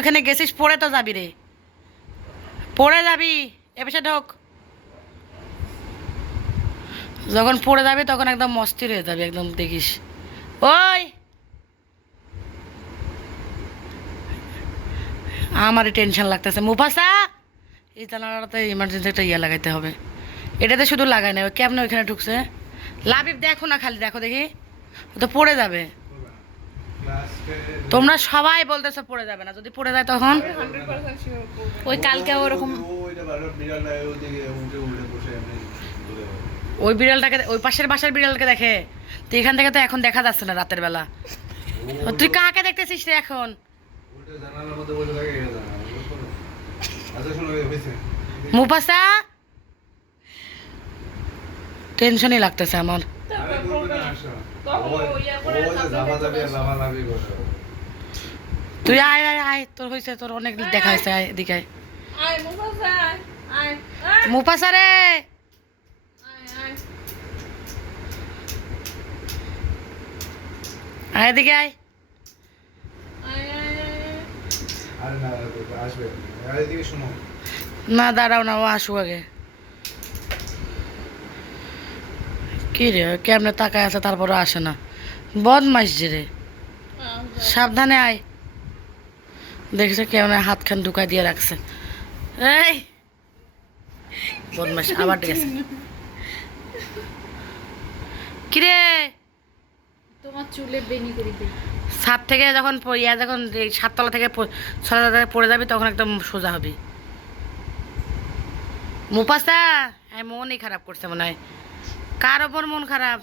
এখানে গেছিস পড়ে তো যাবি রে, পড়ে যাবি। এপাশে ঢোক। যখন পড়ে যাবি তখন একদম মস্তির হয়ে যাবি, একদম দেখিস। ওই আমারই টেনশন লাগতেছে মুফাসা। এই জানালাটাতে ইমার্জেন্সি একটা ইয়ে লাগাইতে হবে। এটাতে শুধু লাগায় না, ওই কেমন ওইখানে ঢুকছে। লাবিব দেখো না, খালি দেখো দেখি, ও তো পড়ে যাবে। তোমরা সবাই বলতেছো পড়ে যাবে না, যদি পড়ে যায় তখন ওই কালকে ওরকম ওই বিড়ালটাকে, ওই পাশের বাসার বিড়ালকে দেখে তো, এখান থেকে তো এখন দেখা যাচ্ছে না রাতের বেলা। তুই কাকে দেখতেছিস রে এখন? মুফাসা টেনশনই লাগতেছে আমার। তুই আয় আয় আয়, তোর হয়েছে, তোর অনেক দেখা হয়েছে, আয় এদিকে আয়। মুফাসা রে, আয় এদিকে আয়। না দাঁড়াও না, ও আসুক আগে। কি রে কেমনে তাকায় আছে, তারপরে আসে না, বদমাইশ যে রে। সাবধানে আয়। দেখেছে কেমন হাতখান ঢুকাই দিয়ে রাখছে। এই বদমাইশ আবার ডেকেছে। কিরে তোমার চুলে বেনি করে দিই। ছাদ থেকে যখন যখন এই সাততলা থেকে ছতলা থেকে পড়ে যাবি তখন একদম সোজা হবি। মুপাসা মনই খারাপ করছে মনে হয়। কার ওপর মন খারাপ?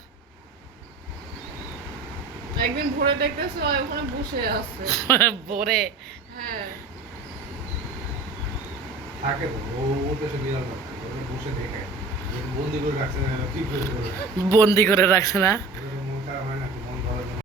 একদিন ভোরে দেখতেছো ওখানে বসে আছে। ভোরে? হ্যাঁ থাকে ও তো সে বিড়াল বসে দেখে বন্দি করে রাখছে না, কি করে বন্দি করে রাখছে না।